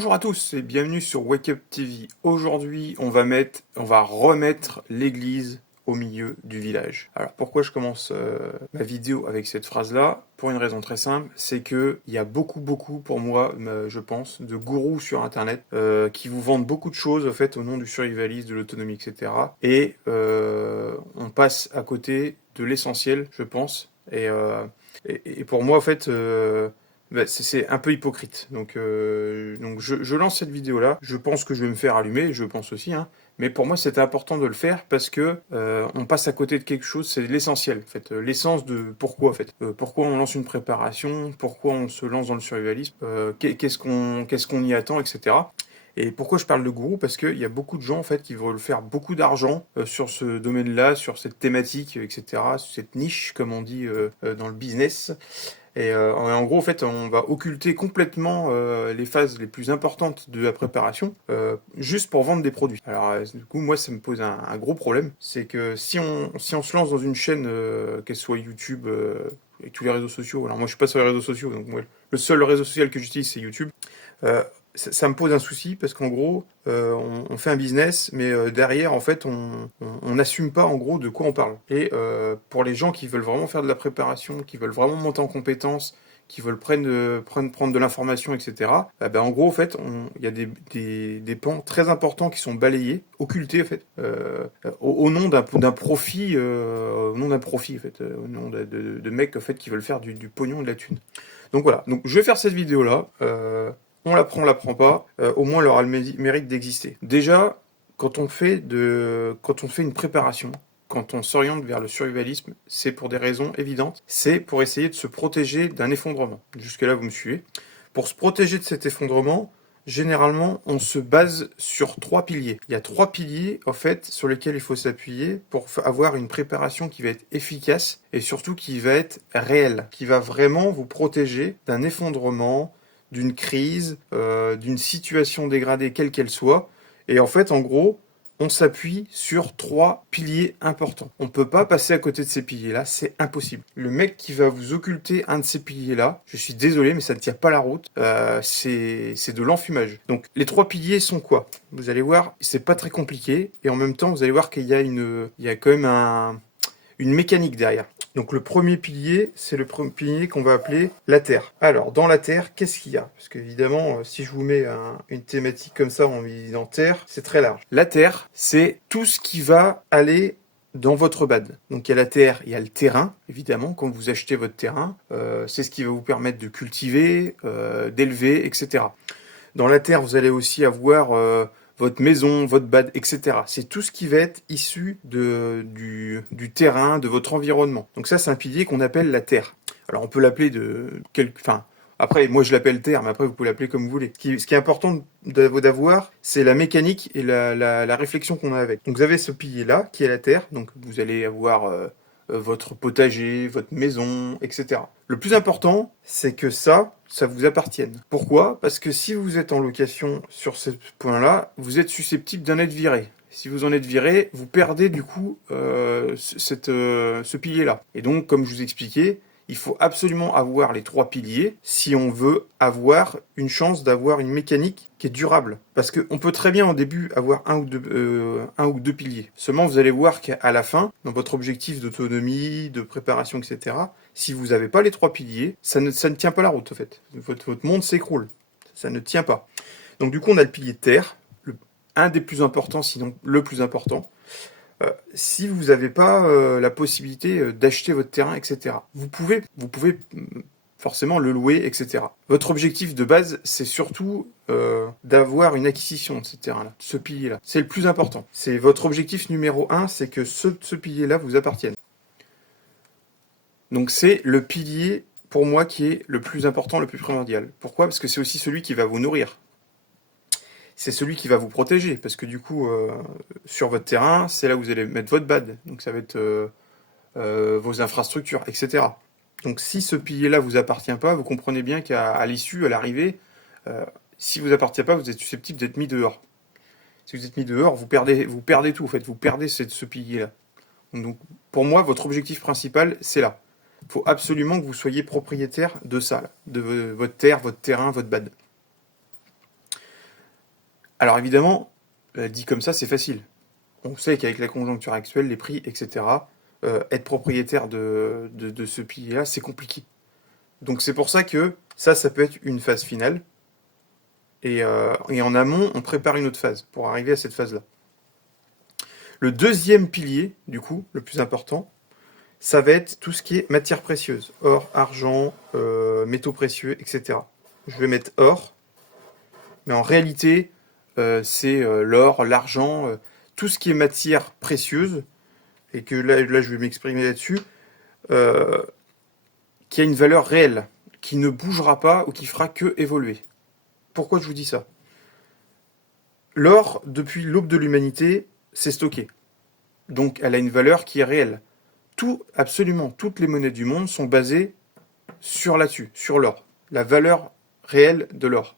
Bonjour à tous et bienvenue sur Wake Up TV. Aujourd'hui, on va remettre l'église au milieu du village. Alors pourquoi je commence ma vidéo avec cette phrase-là? Pour une raison très simple, c'est que il y a beaucoup pour moi, je pense, de gourous sur Internet qui vous vendent beaucoup de choses en fait au nom du survivalisme, de l'autonomie, etc. Et on passe à côté de l'essentiel, je pense. Et pour moi, en fait. C'est un peu hypocrite. Donc je lance cette vidéo-là. Je pense que je vais me faire allumer, je pense aussi. Hein. Mais pour moi, c'était important de le faire parce que on passe à côté de quelque chose. C'est l'essentiel, en fait. L'essence de pourquoi, en fait. Pourquoi on lance une préparation, pourquoi on se lance dans le survivalisme, qu'est-ce qu'on y attend, etc. Et pourquoi je parle de gourou? Parce qu'il y a beaucoup de gens en fait qui veulent faire beaucoup d'argent sur ce domaine-là, sur cette thématique, etc., sur cette niche, comme on dit dans le business. Et en gros, en fait, on va occulter complètement les phases les plus importantes de la préparation, juste pour vendre des produits. Alors, du coup, moi, ça me pose un gros problème. C'est que si on se lance dans une chaîne, qu'elle soit YouTube et tous les réseaux sociaux, alors moi, je suis pas sur les réseaux sociaux, donc moi, le seul réseau social que j'utilise, c'est YouTube. Ça me pose un souci parce qu'en gros, on fait un business, mais derrière, en fait, on n'assume pas en gros de quoi on parle. Et pour les gens qui veulent vraiment faire de la préparation, qui veulent vraiment monter en compétences, qui veulent prendre de l'information, etc. En gros, en fait, il y a des pans très importants qui sont balayés, occultés, en fait, au nom d'un profit, au nom d'un profit, en fait, au nom de mecs, en fait, qui veulent faire du pognon, de la thune. Donc voilà. Donc je vais faire cette vidéo-là. On l'apprend pas, au moins elle aura le mérite d'exister. Déjà, quand on fait une préparation, quand on s'oriente vers le survivalisme, c'est pour des raisons évidentes. C'est pour essayer de se protéger d'un effondrement. Jusque-là, vous me suivez. Pour se protéger de cet effondrement, généralement, on se base sur 3 piliers. Il y a 3 piliers, en fait, sur lesquels il faut s'appuyer pour avoir une préparation qui va être efficace et surtout qui va être réelle, qui va vraiment vous protéger d'un effondrement, d'une crise, d'une situation dégradée quelle qu'elle soit. Et en fait, en gros, on s'appuie sur 3 piliers importants. On ne peut pas passer à côté de ces piliers-là, c'est impossible. Le mec qui va vous occulter un de ces piliers-là, je suis désolé, mais ça ne tient pas la route, c'est de l'enfumage. Donc, les 3 piliers sont quoi? Vous allez voir, c'est pas très compliqué, et en même temps, vous allez voir qu'il y a quand même une mécanique derrière. Donc le premier pilier, c'est le premier pilier qu'on va appeler la Terre. Alors, dans la Terre, qu'est-ce qu'il y a? Parce qu'évidemment, si je vous mets une thématique comme ça en disant Terre, c'est très large. La Terre, c'est tout ce qui va aller dans votre bad. Donc il y a la terre, il y a le terrain, évidemment, quand vous achetez votre terrain, c'est ce qui va vous permettre de cultiver, d'élever, etc. Dans la terre, vous allez aussi avoir votre maison, votre bad, etc. C'est tout ce qui va être issu du terrain, de votre environnement. Donc ça, c'est un pilier qu'on appelle la terre. Alors on peut l'appeler après, moi je l'appelle terre, mais après vous pouvez l'appeler comme vous voulez. Ce qui est important d'avoir, c'est la mécanique et la réflexion qu'on a avec. Donc vous avez ce pilier-là, qui est la terre. Donc vous allez avoir votre potager, votre maison, etc. Le plus important, c'est que ça vous appartienne. Pourquoi? Parce que si vous êtes en location sur ce point-là, vous êtes susceptible d'en être viré. Si vous en êtes viré, vous perdez du coup ce pilier-là. Et donc, comme je vous expliquais, il faut absolument avoir les 3 piliers si on veut avoir une chance d'avoir une mécanique qui est durable. Parce qu'on peut très bien au début avoir un ou deux piliers. Seulement, vous allez voir qu'à la fin, dans votre objectif d'autonomie, de préparation, etc., si vous n'avez pas les 3 piliers, ça ne tient pas la route, en fait. Votre monde s'écroule. Ça ne tient pas. Donc du coup, on a le pilier de terre, un des plus importants, sinon le plus important. Si vous n'avez pas la possibilité d'acheter votre terrain, etc., vous pouvez forcément le louer, etc. Votre objectif de base, c'est surtout d'avoir une acquisition de ce terrain-là, ce pilier-là. C'est le plus important. C'est votre objectif numéro 1, c'est que ce pilier-là vous appartienne. Donc c'est le pilier, pour moi, qui est le plus important, le plus primordial. Pourquoi? Parce que c'est aussi celui qui va vous nourrir. C'est celui qui va vous protéger, parce que du coup, sur votre terrain, c'est là où vous allez mettre votre bad, donc ça va être vos infrastructures, etc. Donc si ce pilier-là vous appartient pas, vous comprenez bien qu'à l'issue, à l'arrivée, si vous appartient pas, vous êtes susceptible d'être mis dehors. Si vous êtes mis dehors, vous perdez tout, en fait, vous perdez ce pilier-là. Donc pour moi, votre objectif principal, c'est là. Il faut absolument que vous soyez propriétaire de ça, là, de votre terre, votre terrain, votre bad. Alors évidemment, dit comme ça, c'est facile. On sait qu'avec la conjoncture actuelle, les prix, etc., être propriétaire de ce pilier-là, c'est compliqué. Donc c'est pour ça que ça peut être une phase finale. Et en amont, on prépare une autre phase pour arriver à cette phase-là. Le deuxième pilier, du coup, le plus important, ça va être tout ce qui est matières précieuses. Or, argent, métaux précieux, etc. Je vais mettre or, mais en réalité, c'est l'or, l'argent, tout ce qui est matière précieuse, et que là je vais m'exprimer là-dessus, euh, qui a une valeur réelle, qui ne bougera pas ou qui fera que évoluer. Pourquoi je vous dis ça? L'or, depuis l'aube de l'humanité, s'est stocké. Donc elle a une valeur qui est réelle. Absolument toutes les monnaies du monde sont basées sur là-dessus, sur l'or. La valeur réelle de l'or.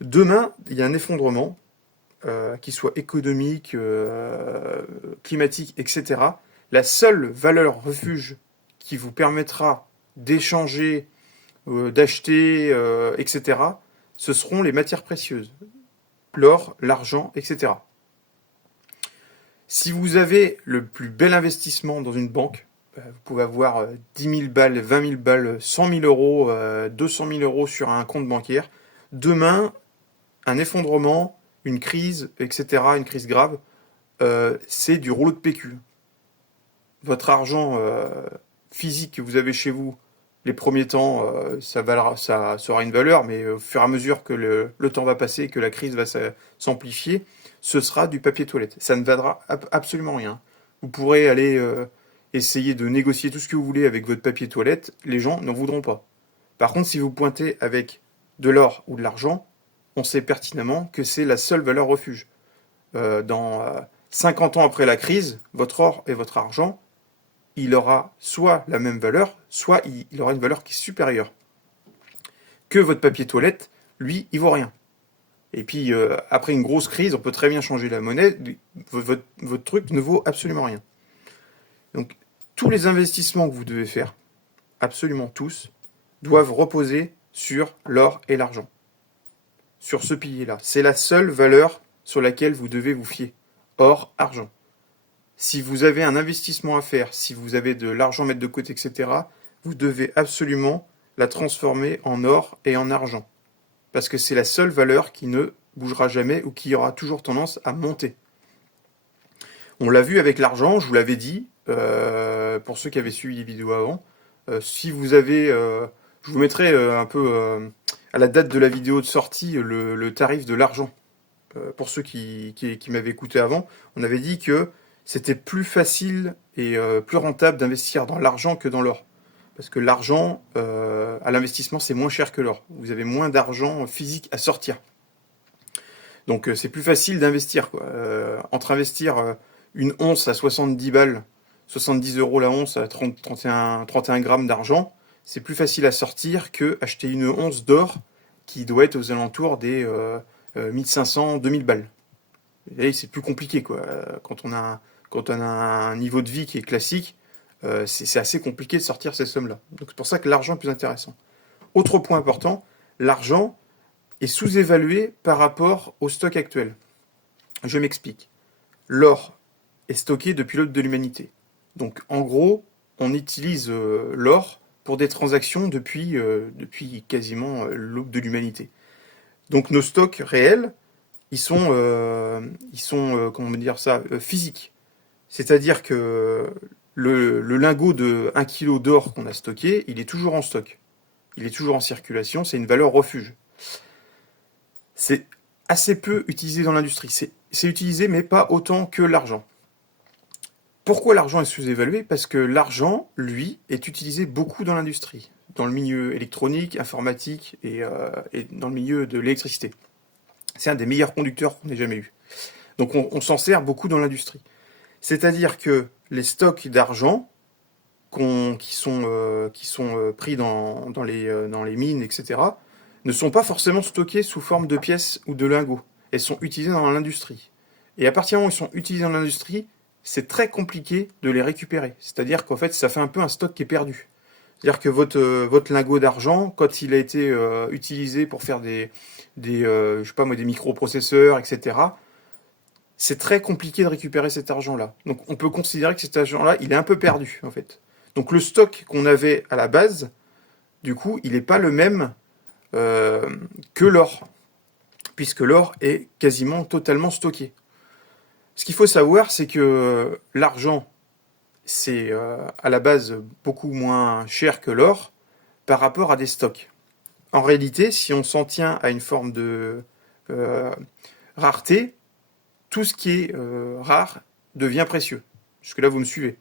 Demain, il y a un effondrement, qu'il soit économique, climatique, etc. La seule valeur refuge qui vous permettra d'échanger, d'acheter, etc., ce seront les matières précieuses. L'or, l'argent, etc. Si vous avez le plus bel investissement dans une banque, vous pouvez avoir 10 000 balles, 20 000 balles, 100 000 euros, 200 000 euros sur un compte bancaire. Demain, un effondrement, une crise, etc., une crise grave, c'est du rouleau de PQ. Votre argent physique que vous avez chez vous, les premiers temps, ça aura une valeur, mais au fur et à mesure que le temps va passer, que la crise va s'amplifier, ce sera du papier toilette. Ça ne valera absolument rien. Vous pourrez aller essayer de négocier tout ce que vous voulez avec votre papier toilette, les gens n'en voudront pas. Par contre, si vous pointez avec de l'or ou de l'argent, on sait pertinemment que c'est la seule valeur refuge. Dans 50 ans après la crise, votre or et votre argent, il aura soit la même valeur, soit il aura une valeur qui est supérieure. Que votre papier toilette, lui, il vaut rien. Et puis, après une grosse crise, on peut très bien changer la monnaie. Votre truc ne vaut absolument rien. Donc, tous les investissements que vous devez faire, absolument tous, doivent reposer sur l'or et l'argent. Sur ce pilier-là. C'est la seule valeur sur laquelle vous devez vous fier. Or, argent. Si vous avez un investissement à faire, si vous avez de l'argent à mettre de côté, etc., vous devez absolument la transformer en or et en argent. Parce que c'est la seule valeur qui ne bougera jamais ou qui aura toujours tendance à monter. On l'a vu avec l'argent, je vous l'avais dit, pour ceux qui avaient suivi les vidéos avant. Si vous avez... je vous mettrai un peu à la date de la vidéo de sortie le tarif de l'argent. Pour ceux qui m'avaient écouté avant, on avait dit que c'était plus facile et plus rentable d'investir dans l'argent que dans l'or. Parce que l'argent, à l'investissement, c'est moins cher que l'or. Vous avez moins d'argent physique à sortir. Donc c'est plus facile d'investir. Entre investir une once à 70 balles, 70 euros la once à 31 grammes d'argent, c'est plus facile à sortir que acheter une once d'or qui doit être aux alentours des 1500, 2000 balles. Et c'est plus compliqué, quoi. Quand on a un niveau de vie qui est classique, c'est assez compliqué de sortir ces sommes-là. Donc c'est pour ça que l'argent est plus intéressant. Autre point important, l'argent est sous-évalué par rapport au stock actuel. Je m'explique. L'or est stocké depuis l'aube de l'humanité. Donc en gros, on utilise l'or pour des transactions depuis quasiment l'aube de l'humanité. Donc nos stocks réels, ils sont comment dire ça, physiques. C'est-à-dire que le lingot de 1 kg d'or qu'on a stocké, il est toujours en stock. Il est toujours en circulation, c'est une valeur refuge. C'est assez peu utilisé dans l'industrie. C'est utilisé, mais pas autant que l'argent. Pourquoi l'argent est sous-évalué? Parce que l'argent, lui, est utilisé beaucoup dans l'industrie, dans le milieu électronique, informatique et dans le milieu de l'électricité. C'est un des meilleurs conducteurs qu'on ait jamais eu. Donc on s'en sert beaucoup dans l'industrie. C'est-à-dire que les stocks d'argent qui sont pris dans les mines, etc., ne sont pas forcément stockés sous forme de pièces ou de lingots. Elles sont utilisées dans l'industrie. Et à partir du moment où ils sont utilisés dans l'industrie, c'est très compliqué de les récupérer. C'est-à-dire qu'en fait, ça fait un peu un stock qui est perdu. C'est-à-dire que votre lingot d'argent, quand il a été utilisé pour faire je sais pas moi, des microprocesseurs, etc., c'est très compliqué de récupérer cet argent-là. Donc on peut considérer que cet argent-là, il est un peu perdu, en fait. Donc le stock qu'on avait à la base, du coup, il n'est pas le même que l'or, puisque l'or est quasiment totalement stocké. Ce qu'il faut savoir, c'est que l'argent, c'est à la base beaucoup moins cher que l'or par rapport à des stocks. En réalité, si on s'en tient à une forme de rareté, tout ce qui est rare devient précieux. Jusque-là, vous me suivez.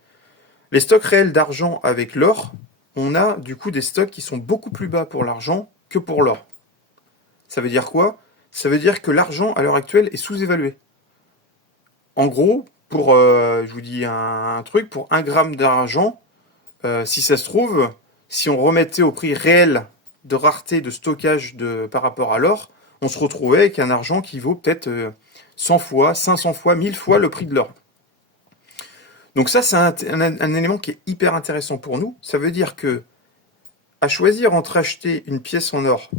Les stocks réels d'argent avec l'or, on a du coup des stocks qui sont beaucoup plus bas pour l'argent que pour l'or. Ça veut dire quoi? Ça veut dire que l'argent, à l'heure actuelle, est sous-évalué. En gros, je vous dis un truc, pour 1 gramme d'argent, si ça se trouve, si on remettait au prix réel de rareté de stockage par rapport à l'or, on se retrouvait avec un argent qui vaut peut-être 100 fois, 500 fois, 1000 fois le prix de l'or. Donc ça, c'est un élément qui est hyper intéressant pour nous. Ça veut dire que, à choisir entre acheter une pièce en or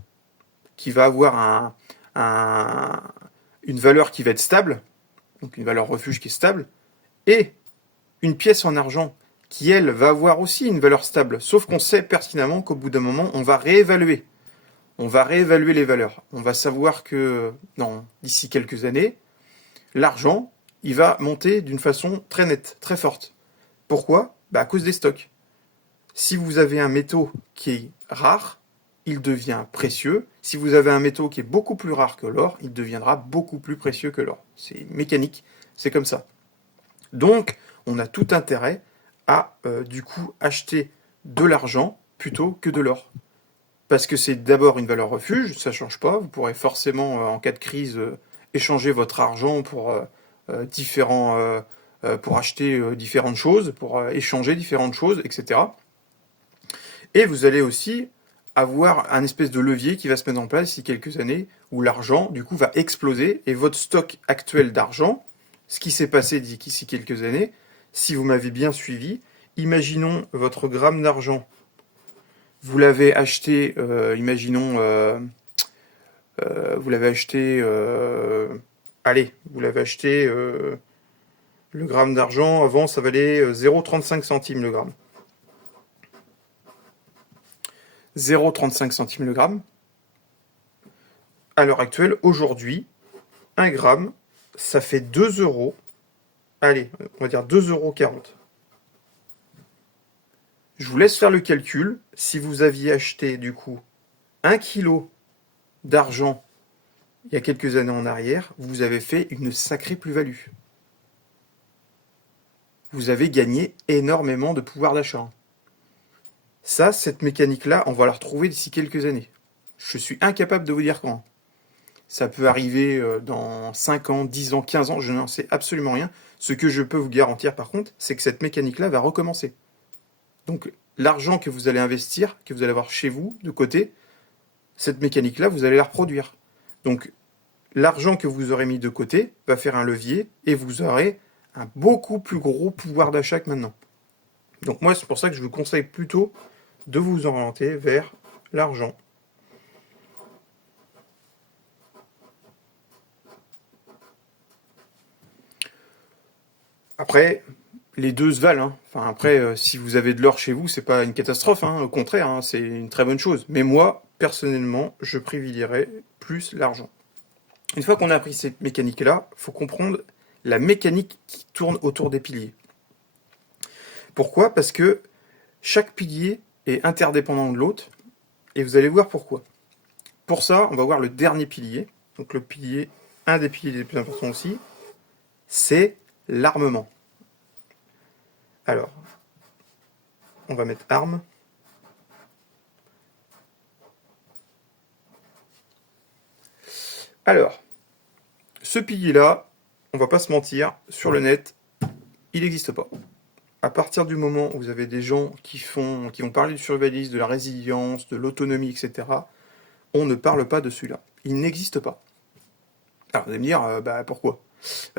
qui va avoir une valeur qui va être stable, donc une valeur refuge qui est stable, et une pièce en argent qui, elle, va avoir aussi une valeur stable, sauf qu'on sait pertinemment qu'au bout d'un moment, on va réévaluer. On va réévaluer les valeurs. On va savoir que, d'ici quelques années, l'argent, il va monter d'une façon très nette, très forte. Pourquoi? À cause des stocks. Si vous avez un métaux qui est rare, il devient précieux. Si vous avez un métaux qui est beaucoup plus rare que l'or, il deviendra beaucoup plus précieux que l'or. C'est mécanique, c'est comme ça. Donc, on a tout intérêt à, du coup, acheter de l'argent plutôt que de l'or. Parce que c'est d'abord une valeur refuge, ça ne change pas. Vous pourrez forcément, en cas de crise, échanger votre argent pour pour acheter différentes choses, pour échanger différentes choses, etc. Et vous allez aussi avoir un espèce de levier qui va se mettre en place d'ici quelques années, où l'argent, du coup, va exploser, et votre stock actuel d'argent, ce qui s'est passé d'ici quelques années, si vous m'avez bien suivi, imaginons votre gramme d'argent, vous l'avez acheté, vous l'avez acheté, le gramme d'argent, avant ça valait 0,35 centimes le gramme. 0,35 centimes le gramme. À l'heure actuelle, aujourd'hui, 1 gramme, ça fait 2 euros. Allez, on va dire 2,40 €. Je vous laisse faire le calcul. Si vous aviez acheté, du coup, 1 kilo d'argent il y a quelques années en arrière, vous avez fait une sacrée plus-value. Vous avez gagné énormément de pouvoir d'achat. Ça, cette mécanique-là, on va la retrouver d'ici quelques années. Je suis incapable de vous dire quand. Ça peut arriver dans 5 ans, 10 ans, 15 ans, je n'en sais absolument rien. Ce que je peux vous garantir par contre, c'est que cette mécanique-là va recommencer. Donc l'argent que vous allez investir, que vous allez avoir chez vous, de côté, cette mécanique-là, vous allez la reproduire. Donc l'argent que vous aurez mis de côté va faire un levier et vous aurez un beaucoup plus gros pouvoir d'achat que maintenant. Donc moi, c'est pour ça que je vous conseille plutôt de vous orienter vers l'argent. Après, les deux se valent. Enfin, après, si vous avez de l'or chez vous, c'est pas une catastrophe. Au contraire, c'est une très bonne chose. Mais moi, personnellement, je privilégierais plus l'argent. Une fois qu'on a appris cette mécanique-là, il faut comprendre la mécanique qui tourne autour des piliers. Pourquoi? Parce que chaque pilier est interdépendant de l'autre, et vous allez voir pourquoi. Pour ça, on va voir le dernier pilier. Donc le pilier, un des piliers les plus importants aussi, c'est l'armement. Alors, on va mettre armes. Alors, ce pilier-là, on va pas se mentir, sur le net, il n'existe pas. À partir du moment où vous avez des gens qui vont parler du survivalisme, de la résilience, de l'autonomie, etc., on ne parle pas de celui-là. Il n'existe pas. Alors, vous allez me dire, pourquoi?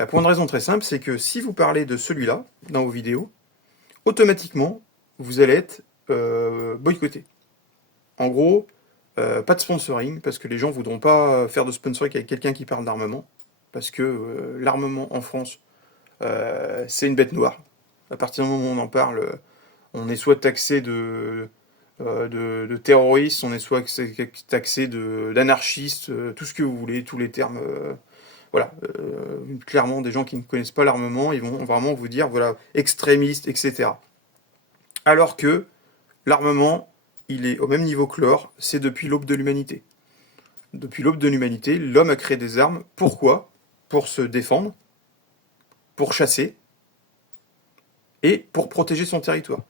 Pour une raison très simple, c'est que si vous parlez de celui-là, dans vos vidéos, automatiquement, vous allez être boycotter. En gros, pas de sponsoring, parce que les gens voudront pas faire de sponsoring avec quelqu'un qui parle d'armement, parce que l'armement en France, c'est une bête noire. À partir du moment où on en parle, on est soit taxé de terroriste, on est soit taxé d'anarchiste, tout ce que vous voulez, tous les termes. Voilà, clairement, des gens qui ne connaissent pas l'armement, ils vont vraiment vous dire, voilà, extrémiste, etc. Alors que l'armement, il est au même niveau que l'or, c'est depuis l'aube de l'humanité. Depuis l'aube de l'humanité, l'homme a créé des armes. Pourquoi? Pour se défendre, pour chasser et pour protéger son territoire.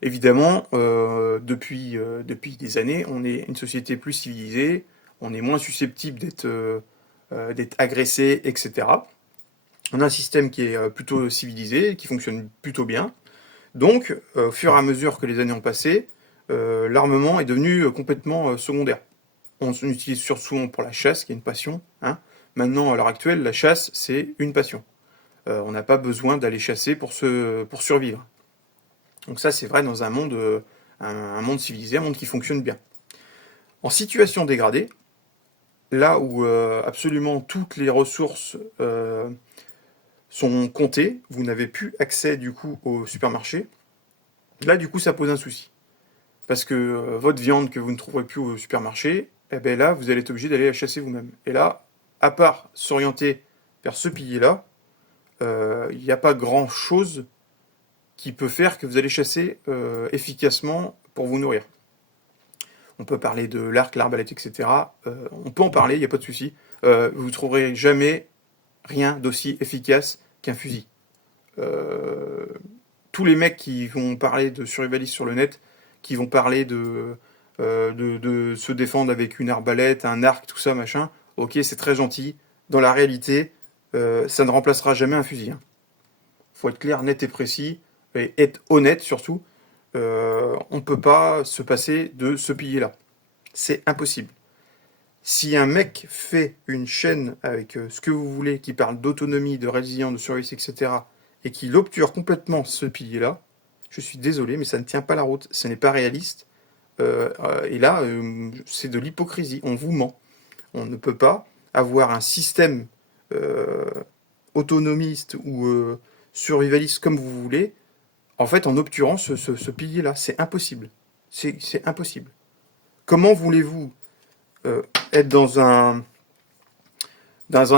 Évidemment, depuis des années, on est une société plus civilisée, on est moins susceptible d'être agressé, etc. On a un système qui est plutôt civilisé, qui fonctionne plutôt bien. Donc, au fur et à mesure que les années ont passé, l'armement est devenu complètement secondaire. On l'utilise surtout pour la chasse, qui est une passion. Hein. Maintenant, à l'heure actuelle, la chasse, c'est une passion. On n'a pas besoin d'aller chasser pour survivre. Donc ça, c'est vrai dans un monde civilisé, un monde qui fonctionne bien. En situation dégradée, là où absolument toutes les ressources sont comptées, vous n'avez plus accès du coup au supermarché, là du coup ça pose un souci. Parce que votre viande que vous ne trouverez plus au supermarché, eh ben là vous allez être obligé d'aller la chasser vous-même. Et là, à part s'orienter vers ce pilier-là, il n'y a pas grand-chose qui peut faire que vous allez chasser efficacement pour vous nourrir. On peut parler de l'arc, l'arbalète, etc. On peut en parler, il n'y a pas de souci. Vous ne trouverez jamais rien d'aussi efficace qu'un fusil. Tous les mecs qui vont parler de survivalisme sur le net, qui vont parler de se défendre avec une arbalète, un arc, tout ça, machin, ok, c'est très gentil. Dans la réalité, ça ne remplacera jamais un fusil. Faut être clair, net et précis, et être honnête surtout. On ne peut pas se passer de ce pilier-là. C'est impossible. Si un mec fait une chaîne avec ce que vous voulez, qui parle d'autonomie, de résilience, de service, etc., et qu'il obture complètement ce pilier-là, je suis désolé, mais ça ne tient pas la route. Ce n'est pas réaliste. Et là, c'est de l'hypocrisie. On vous ment. On ne peut pas avoir un système autonomiste ou survivaliste comme vous voulez, en fait, en obturant ce pilier-là. C'est impossible. C'est impossible. Comment voulez-vous être dans un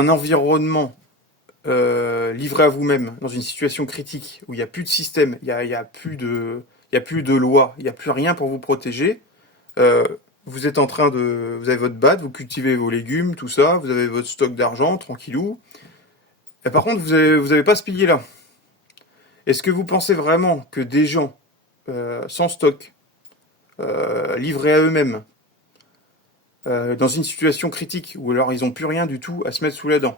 environnement livré à vous-même, dans une situation critique, où il n'y a plus de système, il n'y a plus de loi, il n'y a plus rien pour vous protéger, vous êtes en train de... Vous avez votre BAD, vous cultivez vos légumes, tout ça, vous avez votre stock d'argent, tranquillou. Et par contre, vous avez pas ce pilier-là. Est-ce que vous pensez vraiment que des gens sans stock, livrés à eux-mêmes, dans une situation critique, où alors ils n'ont plus rien du tout à se mettre sous la dent,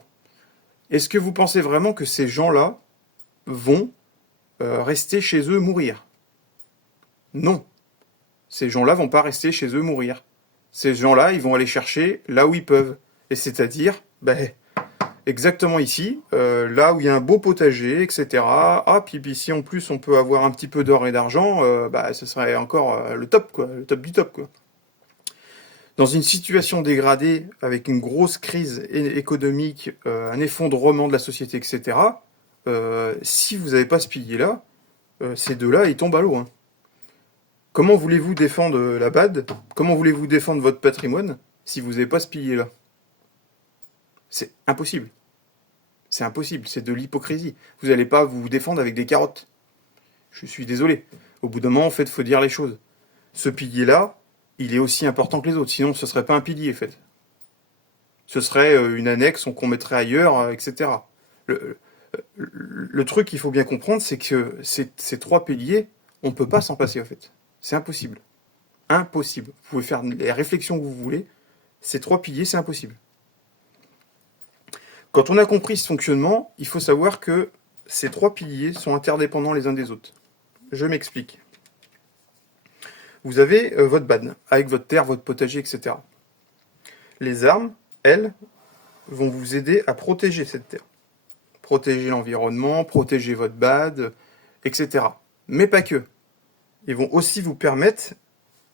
est-ce que vous pensez vraiment que ces gens-là vont rester chez eux mourir? Non. Ces gens-là vont pas rester chez eux mourir. Ces gens-là, ils vont aller chercher là où ils peuvent. Et c'est-à-dire, exactement ici, là où il y a un beau potager, etc. Ah, puis si en plus on peut avoir un petit peu d'or et d'argent, ce serait encore le top, quoi, le top du top, quoi. Dans une situation dégradée, avec une grosse crise économique, un effondrement de la société, etc., si vous n'avez pas ce pilier-là, ces deux-là, ils tombent à l'eau. Hein. Comment voulez-vous défendre la BAD? Comment voulez-vous défendre votre patrimoine si vous n'avez pas ce pilier-là? C'est impossible. C'est impossible, c'est de l'hypocrisie. Vous n'allez pas vous défendre avec des carottes. Je suis désolé. Au bout d'un moment, en fait, il faut dire les choses. Ce pilier-là, il est aussi important que les autres. Sinon, ce ne serait pas un pilier, en fait. Ce serait une annexe qu'on mettrait ailleurs, etc. Le truc qu'il faut bien comprendre, c'est que ces trois piliers, on ne peut pas s'en passer, en fait. C'est impossible. Impossible. Vous pouvez faire les réflexions que vous voulez. Ces trois piliers, c'est impossible. Quand on a compris ce fonctionnement, il faut savoir que ces trois piliers sont interdépendants les uns des autres. Je m'explique. Vous avez votre BAD, avec votre terre, votre potager, etc. Les armes, elles, vont vous aider à protéger cette terre. Protéger l'environnement, protéger votre BAD, etc. Mais pas que. Ils vont aussi vous permettre,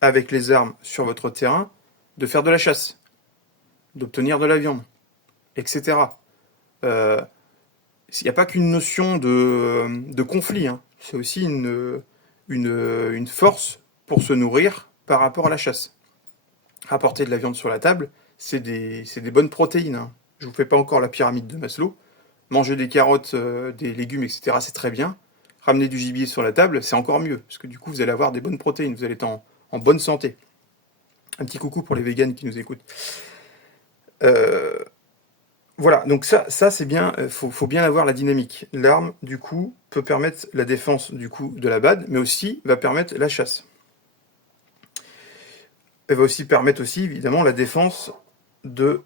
avec les armes sur votre terrain, de faire de la chasse, d'obtenir de la viande, etc. Il n'y a pas qu'une notion de conflit, hein. C'est aussi une force pour se nourrir par rapport à la chasse. Apporter de la viande sur la table, c'est des bonnes protéines, hein. Je ne vous fais pas encore la pyramide de Maslow. Manger des carottes, des légumes, etc., c'est très bien. Ramener du gibier sur la table, c'est encore mieux, parce que du coup, vous allez avoir des bonnes protéines, vous allez être en bonne santé. Un petit coucou pour les véganes qui nous écoutent. Voilà, donc ça c'est bien, faut bien avoir la dynamique. L'arme, du coup, peut permettre la défense du coup de la BAD, mais aussi va permettre la chasse. Elle va aussi permettre aussi, évidemment, la défense des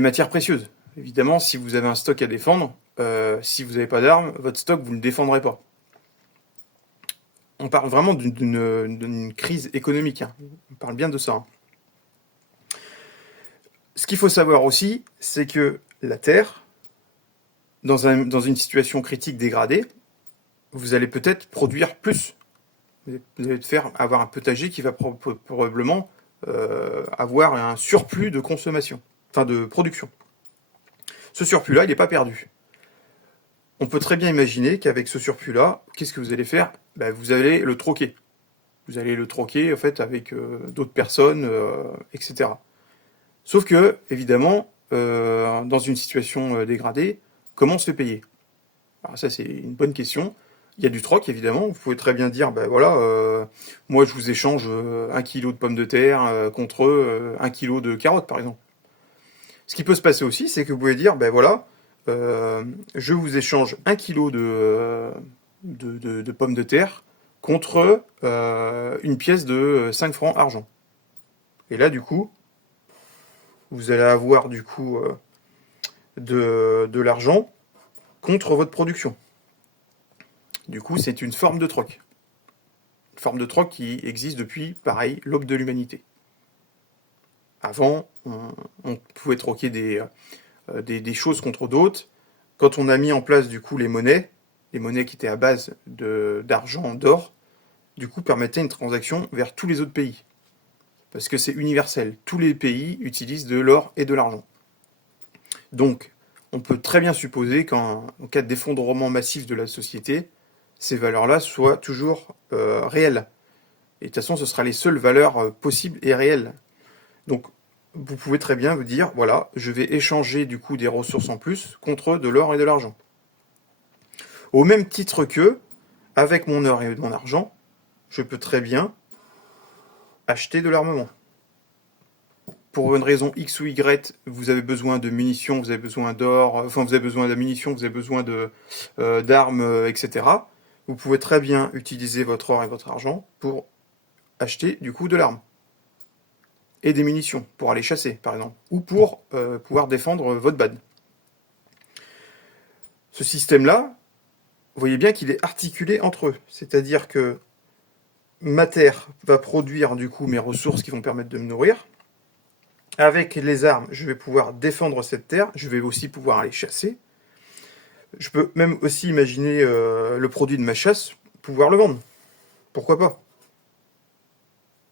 matières précieuses. Évidemment, si vous avez un stock à défendre, si vous n'avez pas d'armes, votre stock, vous ne le défendrez pas. On parle vraiment d'une crise économique, hein. On parle bien de ça, hein. Ce qu'il faut savoir aussi, c'est que la Terre, dans une situation critique dégradée, vous allez peut-être produire plus. Vous allez avoir un potager qui va probablement avoir un surplus de consommation, enfin de production. Ce surplus-là, il n'est pas perdu. On peut très bien imaginer qu'avec ce surplus-là, qu'est-ce que vous allez faire? Vous allez le troquer. Vous allez le troquer en fait avec d'autres personnes, etc. Sauf que, évidemment, dans une situation dégradée, comment se fait payer? Alors ça, c'est une bonne question. Il y a du troc, évidemment. Vous pouvez très bien dire, moi, je vous échange 1 kilo de pommes de terre contre 1 kilo de carottes, par exemple. Ce qui peut se passer aussi, c'est que vous pouvez dire, je vous échange 1 kilo de pommes de terre contre une pièce de 5 francs argent. Et là, du coup, vous allez avoir du coup de l'argent contre votre production. Du coup, c'est une forme de troc. Une forme de troc qui existe depuis, pareil, l'aube de l'humanité. Avant, on pouvait troquer des choses contre d'autres. Quand on a mis en place du coup les monnaies qui étaient à base d'argent, d'or, du coup permettaient une transaction vers tous les autres pays. Parce que c'est universel. Tous les pays utilisent de l'or et de l'argent. Donc, on peut très bien supposer qu'en cas d'effondrement massif de la société, ces valeurs-là soient toujours réelles. Et de toute façon, ce sera les seules valeurs possibles et réelles. Donc, vous pouvez très bien vous dire, voilà, je vais échanger du coup des ressources en plus contre de l'or et de l'argent. Au même titre que, avec mon or et mon argent, je peux très bien acheter de l'armement. Pour une raison X ou Y, vous avez besoin de munitions, vous avez besoin d'or, vous avez besoin de munitions, vous avez besoin d'armes, etc. Vous pouvez très bien utiliser votre or et votre argent pour acheter du coup de l'arme. Et des munitions pour aller chasser, par exemple, ou pour pouvoir défendre votre BAD. Ce système-là, vous voyez bien qu'il est articulé entre eux. C'est-à-dire que ma terre va produire du coup mes ressources qui vont permettre de me nourrir. Avec les armes, je vais pouvoir défendre cette terre. Je vais aussi pouvoir aller chasser. Je peux même aussi imaginer le produit de ma chasse, pouvoir le vendre. Pourquoi pas?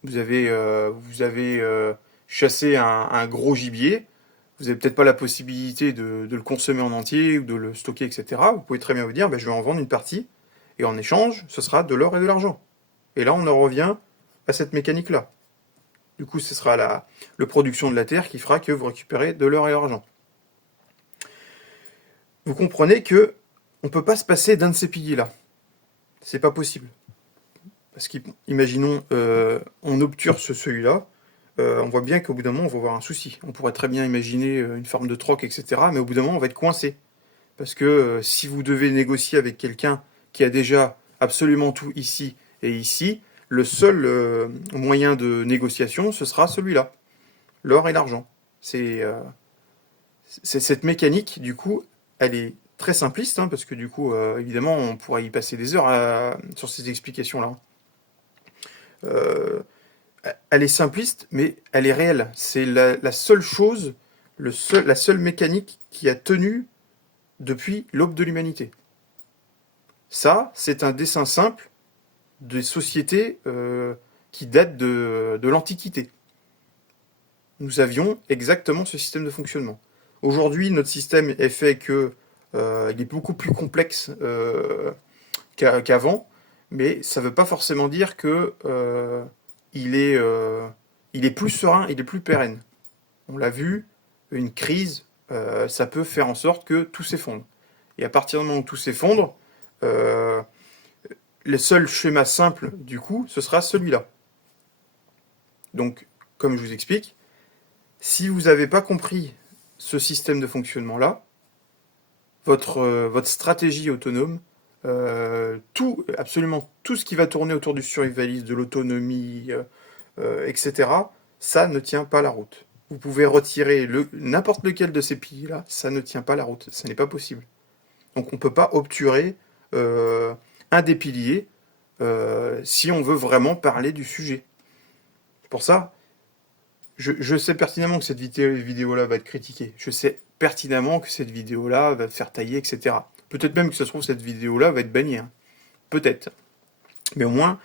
Vous avez chassé un gros gibier. Vous n'avez peut-être pas la possibilité de le consommer en entier ou de le stocker, etc. Vous pouvez très bien vous dire, je vais en vendre une partie. Et en échange, ce sera de l'or et de l'argent. Et là, on en revient à cette mécanique-là. Du coup, ce sera la production de la terre qui fera que vous récupérez de l'or et de l'argent. Vous comprenez que on ne peut pas se passer d'un de ces piliers-là. C'est pas possible. Parce qu'imaginons, on obture celui-là, on voit bien qu'au bout d'un moment, on va avoir un souci. On pourrait très bien imaginer une forme de troc, etc. Mais au bout d'un moment, on va être coincé. Parce que si vous devez négocier avec quelqu'un qui a déjà absolument tout ici et ici, le seul moyen de négociation, ce sera celui-là. L'or et l'argent. C'est cette mécanique, du coup, elle est très simpliste, hein, parce que du coup, évidemment, on pourrait y passer des heures sur ces explications-là. Elle est simpliste, mais elle est réelle. C'est la seule chose, la seule mécanique qui a tenu depuis l'aube de l'humanité. Ça, c'est un dessin simple des sociétés qui datent de l'Antiquité. Nous avions exactement ce système de fonctionnement. Aujourd'hui, notre système est fait que il est beaucoup plus complexe qu'avant, mais ça ne veut pas forcément dire que il est plus serein, il est plus pérenne. On l'a vu, une crise, ça peut faire en sorte que tout s'effondre. Et à partir du moment où tout s'effondre, euh, le seul schéma simple, du coup, ce sera celui-là. Donc, comme je vous explique, si vous n'avez pas compris ce système de fonctionnement-là, votre stratégie autonome, absolument tout ce qui va tourner autour du survivalisme, de l'autonomie, etc., ça ne tient pas la route. Vous pouvez retirer n'importe lequel de ces piliers-là, ça ne tient pas la route, ça n'est pas possible. Donc on ne peut pas obturer un des piliers si on veut vraiment parler du sujet. Pour ça, je sais pertinemment que cette vidéo-là va être critiquée. Je sais pertinemment que cette vidéo-là va faire tailler, etc. Peut-être même que ça se trouve, cette vidéo-là va être bannie. Hein. Peut-être. Mais au moins,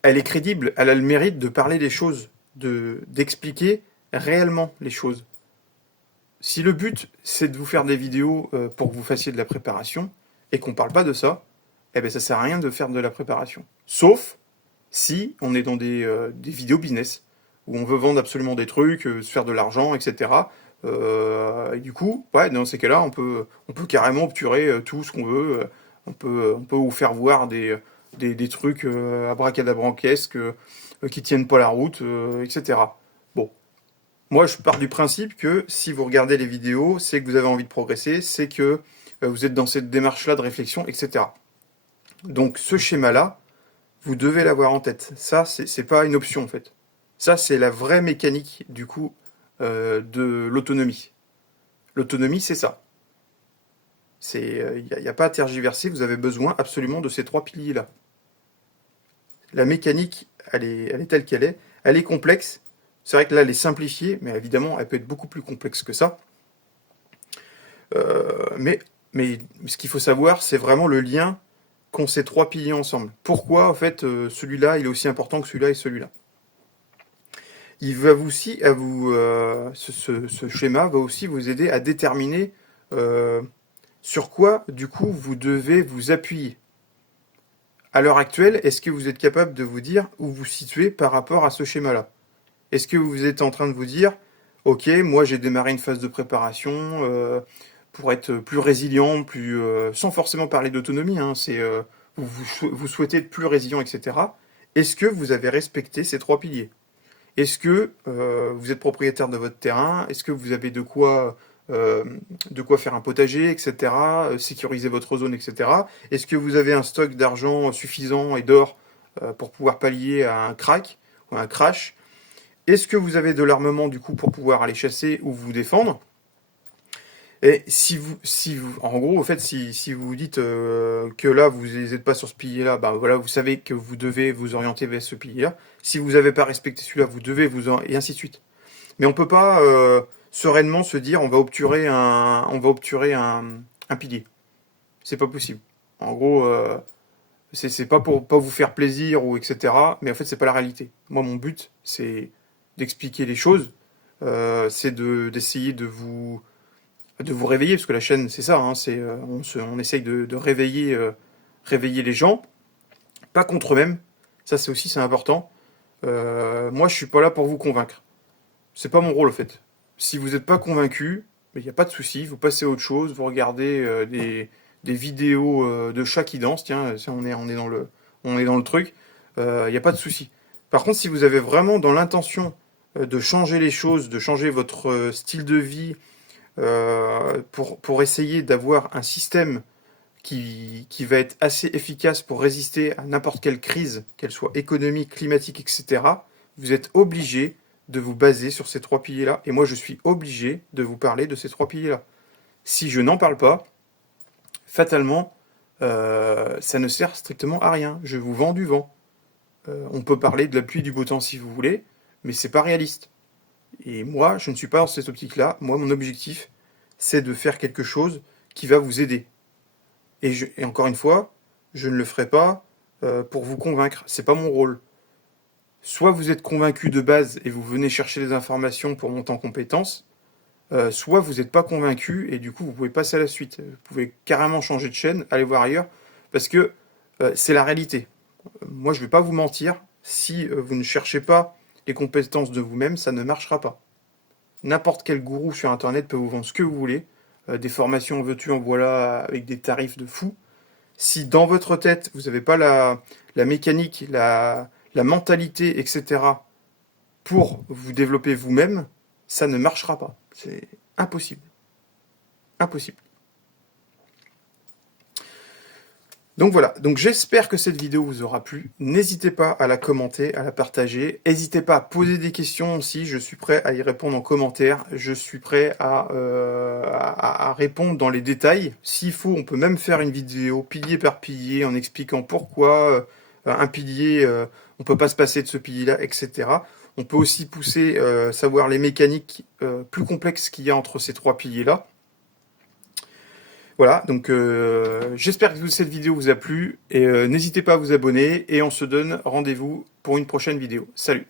elle est crédible. Elle a le mérite de parler des choses, d'expliquer réellement les choses. Si le but, c'est de vous faire des vidéos pour que vous fassiez de la préparation, et qu'on ne parle pas de ça, eh ben ça sert à rien de faire de la préparation. Sauf si on est dans des vidéos business, où on veut vendre absolument des trucs, se faire de l'argent, etc. Et du coup, ouais, dans ces cas-là, on peut carrément obturer tout ce qu'on veut. On peut vous faire voir des trucs abracadabrantesques qui tiennent pas la route, etc. Bon, moi, je pars du principe que si vous regardez les vidéos, c'est que vous avez envie de progresser, c'est que vous êtes dans cette démarche-là de réflexion, etc. Donc, ce schéma-là, vous devez l'avoir en tête. Ça, c'est pas une option, en fait. Ça, c'est la vraie mécanique, du coup, de l'autonomie. L'autonomie, c'est ça. Il n'y a pas à tergiverser, vous avez besoin absolument de ces trois piliers-là. La mécanique, elle est telle qu'elle est. Elle est complexe. C'est vrai que là, elle est simplifiée, mais évidemment, elle peut être beaucoup plus complexe que ça. Mais ce qu'il faut savoir, c'est vraiment le lien qu'ont ces trois piliers ensemble. Pourquoi, en fait, celui-là, il est aussi important que celui-là et celui-là. Il va aussi, ce schéma va aussi vous aider à déterminer sur quoi, du coup, vous devez vous appuyer. À l'heure actuelle, est-ce que vous êtes capable de vous dire où vous situez par rapport à ce schéma-là? Est-ce que vous êtes en train de vous dire, ok, moi j'ai démarré une phase de préparation pour être plus résilient, sans forcément parler d'autonomie, hein, vous souhaitez être plus résilient, etc. Est-ce que vous avez respecté ces trois piliers? Est-ce que vous êtes propriétaire de votre terrain? Est-ce que vous avez de quoi faire un potager, etc. Sécuriser votre zone, etc. Est-ce que vous avez un stock d'argent suffisant et d'or pour pouvoir pallier à un crack ou un crash? Est-ce que vous avez de l'armement du coup pour pouvoir aller chasser ou vous défendre? Et en gros, en fait, si vous vous dites que là, vous n'êtes pas sur ce pilier-là, ben voilà, vous savez que vous devez vous orienter vers ce pilier-là. Si vous n'avez pas respecté celui-là, vous devez et ainsi de suite. Mais on peut pas sereinement se dire on va obturer un pilier. C'est pas possible. En gros, c'est pas pour pas vous faire plaisir ou etc. Mais en fait, c'est pas la réalité. Moi, mon but, c'est d'expliquer les choses. C'est d'essayer de vous réveiller, parce que la chaîne, c'est ça, hein, on essaye de réveiller les gens, pas contre eux-mêmes, ça c'est important. Moi, je suis pas là pour vous convaincre. C'est pas mon rôle, en fait. Si vous n'êtes pas convaincu, il n'y a pas de souci, vous passez à autre chose, vous regardez des vidéos de chats qui dansent, tiens, on est dans le truc, il n'y a pas de souci. Par contre, si vous avez vraiment dans l'intention de changer les choses, de changer votre style de vie, pour essayer d'avoir un système qui va être assez efficace pour résister à n'importe quelle crise, qu'elle soit économique, climatique, etc., vous êtes obligé de vous baser sur ces trois piliers-là. Et moi, je suis obligé de vous parler de ces trois piliers-là. Si je n'en parle pas, fatalement, ça ne sert strictement à rien. Je vous vends du vent. On peut parler de la pluie, du beau temps si vous voulez, mais c'est pas réaliste. Et moi, je ne suis pas dans cette optique-là. Moi, mon objectif, c'est de faire quelque chose qui va vous aider. Et encore une fois, je ne le ferai pas pour vous convaincre. C'est pas mon rôle. Soit vous êtes convaincu de base et vous venez chercher des informations pour monter en compétence, soit vous n'êtes pas convaincu et du coup vous pouvez passer à la suite. Vous pouvez carrément changer de chaîne, aller voir ailleurs, parce que c'est la réalité. Moi je ne vais pas vous mentir, si vous ne cherchez pas les compétences de vous-même, ça ne marchera pas. N'importe quel gourou sur internet peut vous vendre ce que vous voulez, des formations en veux-tu en voilà avec des tarifs de fou. Si dans votre tête vous n'avez pas la mécanique, la mentalité, etc., pour vous développer vous-même, ça ne marchera pas. C'est impossible. Impossible. Donc voilà, donc j'espère que cette vidéo vous aura plu. N'hésitez pas à la commenter, à la partager. N'hésitez pas à poser des questions aussi, je suis prêt à y répondre en commentaire. Je suis prêt à répondre dans les détails. S'il faut, on peut même faire une vidéo pilier par pilier en expliquant pourquoi un pilier, on ne peut pas se passer de ce pilier-là, etc. On peut aussi pousser, savoir les mécaniques plus complexes qu'il y a entre ces trois piliers-là. Voilà, donc j'espère que cette vidéo vous a plu et n'hésitez pas à vous abonner et on se donne rendez-vous pour une prochaine vidéo. Salut!